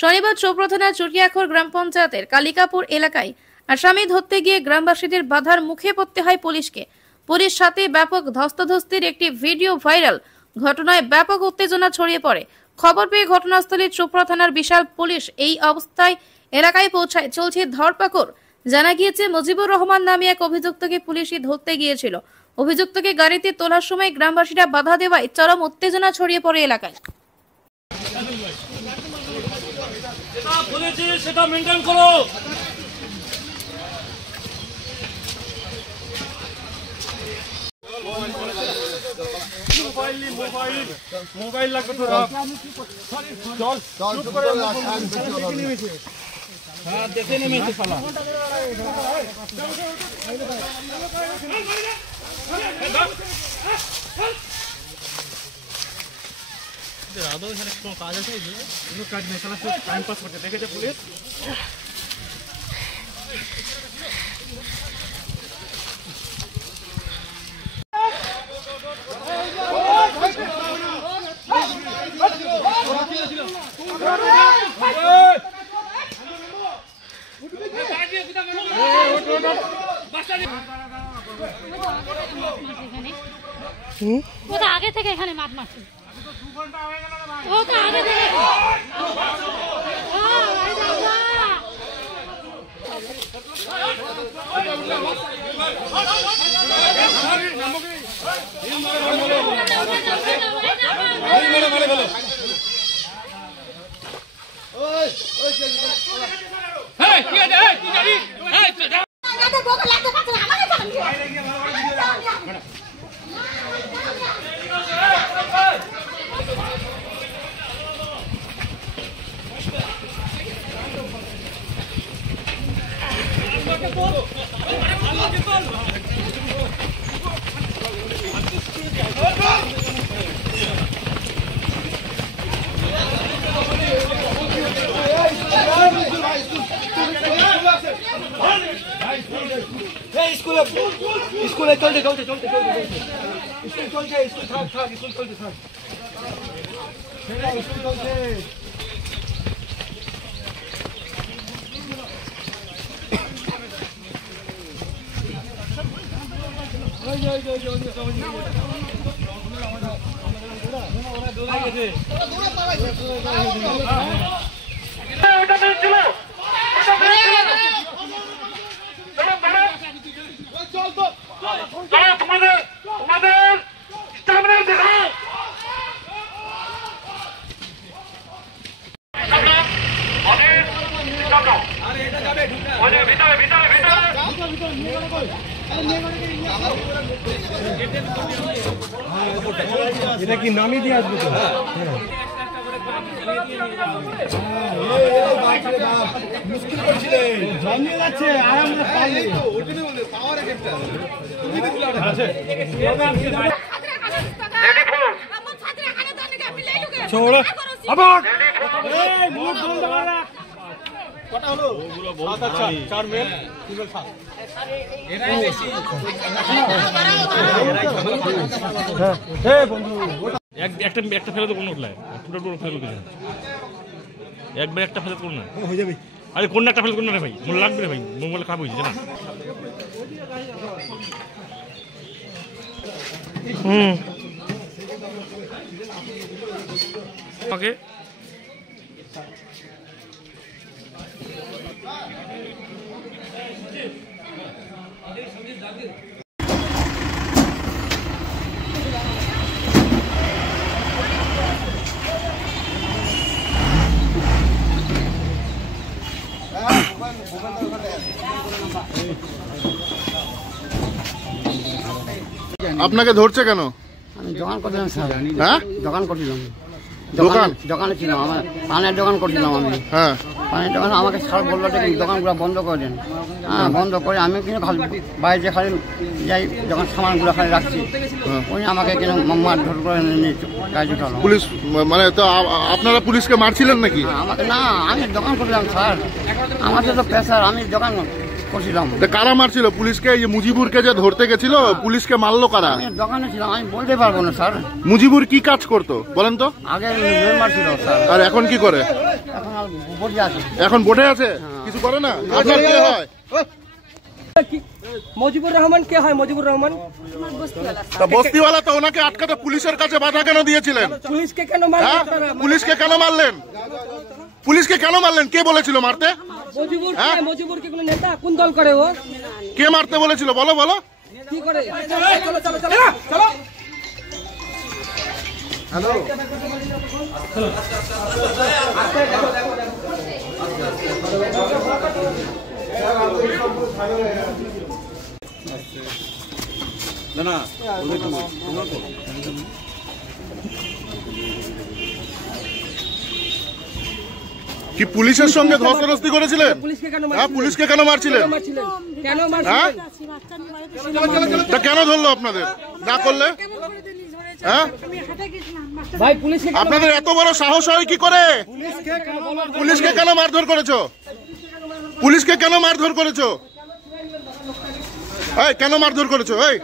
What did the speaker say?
শনিবার চোপড়া থানার চুটিয়াখোর গ্রাম পঞ্চায়েতের কালিকাপুর এলাকায় আসামি ধরতে গিয়ে গ্রামবাসীদের বাধার মুখে পড়তে হয় পুলিশকে। পুলিশ সাথে ব্যাপক ধস্তাধস্তির একটি ভিডিও ভাইরাল। ঘটনায় ব্যাপক উত্তেজনা ছড়িয়ে পড়ে। খবর পেয়ে ঘটনাস্থলে চোপড়া থানার বিশাল পুলিশ এই অবস্থায় এলাকায় পৌঁছায়। চলছে ধরপাকড়। জানা গিয়েছে মুজিবুর রহমান নামে এক অভিযুক্তকে পুলিশই ধরতে গিয়েছিল। অভিযুক্তকে গাড়িতে তোলার সময় গ্রামবাসীরা বাধা দেওয়ায় চরম উত্তেজনা ছড়িয়ে পড়ে এলাকায়। সেটা মেইনটেইন করো। মোবাইল লাগবে তো রাখ। চল চুপ করে হ্যাঁ দেখে নেমেছে শালা। আদৌ এখানে কোনো কাজ আছে? কোনো কাজ নেই, শালা টাইম পাস করতে দেখেছে পুলিশ। ও তো আগে থেকে এখানে মাঠ মারছে। ও তো আগে থেকে স্কুলে চলছে চলছে চলছে চলছে স্কুল চলছে, স্কুল থাক থাক, স্কুল চলছে থাক, স্কুল চলছে। এটা কি নামি দিয়ে আসবে তো? মুশকিল করছিলে, জমিয়ে যাচ্ছে আরাম না পারলে তো ওখানে বলে পাওয়ার একটা তুমি দেখলে আছে আমার ছাত্র এখানে তো নাকি আপনি লেই লুকে ছোড়া আবার এই মুখ বন্ধ করা কটা হলো? সাত। আচ্ছা 4 মেল ফিমেল 7 এরাই বেশি। হ্যাঁ বন্ধু একটা ফেলে তো কোন উঠলায় পুরো ফেলে দিলেন একবার একটা ফেলে করুন না হয়ে যাবে। আরে কোন একটা ফেলে করুন না রে ভাই, মন লাগবে রে ভাই, মোবাইল খারাপ হয়েছে না। ওকে আপনাকে ধরছে কেন? আমি দোকান করছিলাম স্যার। হ্যাঁ দোকান করছিলাম, দোকানে ছিলাম, আমার পানের দোকান করছিলাম আমি। হ্যাঁ পানের দোকান আমাকে স্যার বললো যে দোকানগুলো বন্ধ করে দেন। হ্যাঁ বন্ধ করে আমি কিন্তু খালি বাইরে খালি যাই, যখন সামানগুলো খালি রাখছি উনি আমাকে কিন্তু মারধর করে নিয়ে গাড়ি উঠালো। পুলিশ মানে তো আপনারা পুলিশকে মারছিলেন নাকি? আমাকে না, আমি দোকান করছিলাম স্যার, আমাদের তো প্রেসার, আমি দোকান করছিলাম। কারা মারছিল পুলিশকে? এই যে মুজিবুরকে যে ধরতে গেছিল পুলিশকে মারলো কারা? আমি দোকানে ছিলাম, আমি বলতে পারবো না স্যার। মুজিবুর কি কাজ করতো বলেন তো? আগে মেম্বার ছিল স্যার। আর এখন কি করে? এখন আর বসে আছে। এখন বোটে আছে, কিছু করে না? আপনার কে হয়? মজিবুর রহমান কে হয়? মজিবুর রহমান তা বস্তিওয়ালা তো ওনাকে আটকাতে পুলিশের কাছে বাধা কেন দিয়েছিলেন? পুলিশকে কেন মারলেন হ্যাঁ? আপনারা? পুলিশকে কেন মারলেন? পুলিশকে কেন মারলেন? কে বলেছিল মারতে? মজিবুর হ্যাঁ? কে? মজিবুর কি কোনো নেতা? কোন দল করে ও? কে মারতে বলেছিল? বলো বলো। কি করে? চলো চলো চলো চলো। কি পুলিশের সঙ্গে ধস্তাধস্তি করেছিলেন? পুলিশকে কেন হ্যাঁ, পুলিশকে কেন মারছিলেন? মারছিলেন? কেন হ্যাঁ? মারছিলেন? তা কেন ধরলো আপনাদের? না করলে? হ্যাঁ? ভাই পুলিশকে কেন- আপনাদের এত বড় সাহস হয় কি করে? পুলিশকে কেন মারধর করেছো? পুলিশকে কেন মারধর করেছো? এই কেন মারধর করেছো? এই